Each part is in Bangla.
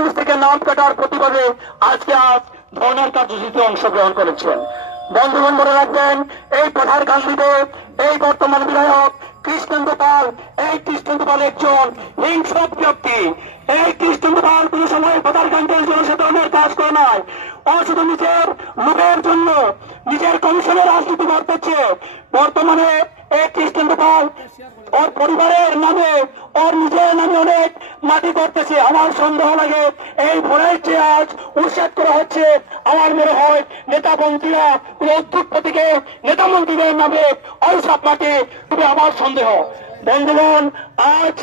ভোটার লিস্ট থেকে নাম কাটার প্রতিবাদে আজ ধর্নার কার্যসূচিতে অংশগ্রহণ করেছেন। বন্ধুগণ, মনে রাখবেন, এই পাঠারকান্দিতে এই বর্তমান বিধায়ক কৃষ্ণেন্দু পাল, এই কৃষ্ণেন্দু পাল একজন হিংস্র ব্যক্তি। এই কৃষ্ণেন্দু পাল কোন সময় পাঠারকান্দির জনসাধারণের কাজ করে নাই। ও শুধু নিজের লোকের জন্য নিজের কমিশনের রাজনীতি করতেছে। বর্তমানে এই কৃষ্ণেন্দু পাল ওর পরিবারের নামে, ওর নিজের নামে অনেক মাটি করতেছে। আমার সন্দেহ লাগে এই ভোরের যে আজ উচ্ছেদ করা হচ্ছে, আমার মনে হয় নেতা মন্ত্রীরা উদ্যোগপতিকে নেতা মন্ত্রীদের নামে ওইসব মাটি তবে আমার সন্দেহ। বন্ধুগণ, আজ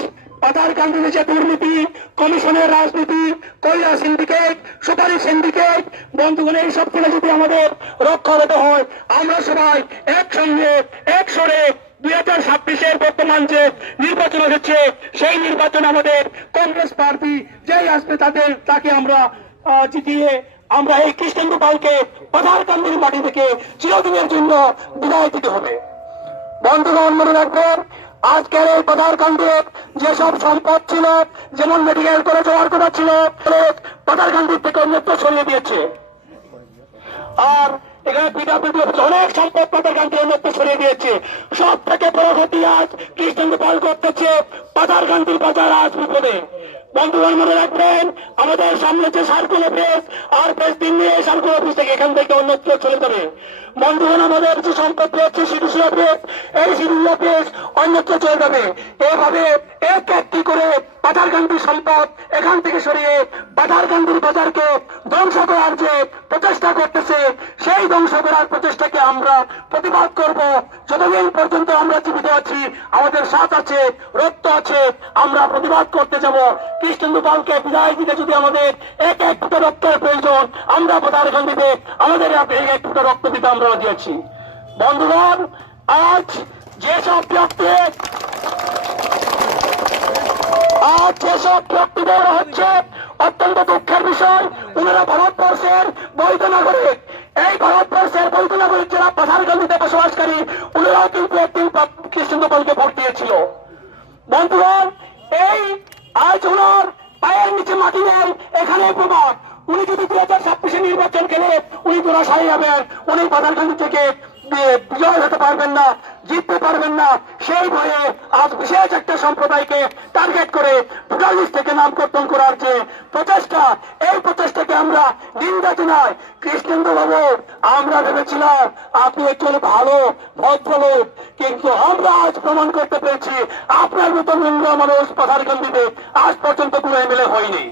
পাঠারকান্দিতে যে দুর্নীতি, কমিশনের রাজনীতি, কয়লা সিন্ডিকেট, সুপারি সিন্ডিকেট, বন্ধুগণ, এইসব থেকে যদি আমাদের রক্ষা হতে হয়, আমরা সবাই একসঙ্গে একসরে 2026-এর বর্তমান যে নির্বাচন হচ্ছে, সেই নির্বাচন আমাদের কংগ্রেস পার্টি যেই আসবে তাকে আমরা জিতিয়ে আমরা এই কৃষ্ণেন্দু পালকে পাঠারকান্দির মাটি থেকে চিরদিনের জন্য বিদায় দিতে হবে। বন্ধুগণ, মনে রাখবেন, আজকের এই পাঠারকান্দির যেসব সম্পদ ছিল, যেমন মেডিকেল কলেজ হওয়ার কথা ছিল, পাঠারকান্দির থেকে অন্যত্র সরিয়ে দিয়েছে। আর এখানে পিডাব্লিউডি অনেক সম্পদ পাঠারকান্দির অন্যত্র সরিয়ে দিয়েছে। সব থেকে বড় ক্ষতি আজ কৃষ্ণেন্দু পাল করতেছে পাঠারকান্দির বাজার আজ বিপদে। বন্ধুগণ, মনে রাখবেন, আমাদের সামনে যে সার্কুল অফিস আর 5 দিন নিয়ে সার্কুল অফিস থেকে এখান থেকে অন্যত্র চলে যাবে। বন্ধুগণ, আমাদের যে সম্পত্তি হচ্ছে সিডিসি অফিস, এই সিডিসি অফিস অন্যত্র চলে যাবে। এভাবে এক একটি করে পাঠারকান্দির সম্পদ এখান থেকে সরিয়ে পাঠারকান্দির বাজারকে ধ্বংস করার যে প্রচেষ্টা করতেছে, সেই ধ্বংস করার প্রচেষ্টাকে আমরা প্রতিবাদ করব। যতদিন পর্যন্ত আমরা জীবিত আছি, আমাদের সাথ আছে, রক্ত আছে, আমরা প্রতিবাদ করতে যাব। কৃষ্ণেন্দু পালকে বিদায় দিতে যদি আমাদের এক এক ফুটা রক্তের প্রয়োজন, আমরা পাঠারকান্দিতে আমাদের এক ফুটা রক্ত দিতে আমরা রাজি আছি। বন্ধুগণ, আজ যেসব ব্যক্তি দেওয়া হচ্ছে, অত্যন্ত দুঃখের বিষয়, ওনারা ভারতবর্ষের বৈধ নাগরিক। এই ভারতবর্ষের বৈধ নাগরিক যারা পাঠারকান্দিতে বসবাসকারী, ওনারাও কিন্তু একদিন কৃষ্ণেন্দু পালকে ভোট দিয়েছিল। বন্ধুগণ, এই আজ ওনার পায়ের নিচে মাটি নেই, এখানে প্রমাণ। উনি যদি 2026-এ নির্বাচন খেলে উনি ধরাশায়ী হবেন, উনি পাঠারকান্দি থেকে বিজয় হতে পারবেন না, জিততে পারবেন না। সেই ভয়ে আজ বিশেষ একটা সম্প্রদায়কে টার্গেট করে ভোটার লিস্ট থেকে নাম কর্তন করার যে প্রচেষ্টা, এই প্রচেষ্টাকে আমরা নিন্দা জানাই। কৃষ্ণেন্দু বাবু, আমরা ভেবেছিলাম আপনি একজন ভালো ভদ্রলোক, কিন্তু আমরা আজ প্রমাণ করতে পেরেছি আপনার মতো নোংরা মানুষ পাঠারকান্দিতে আজ পর্যন্ত কোনো এমএলএ হয়নি।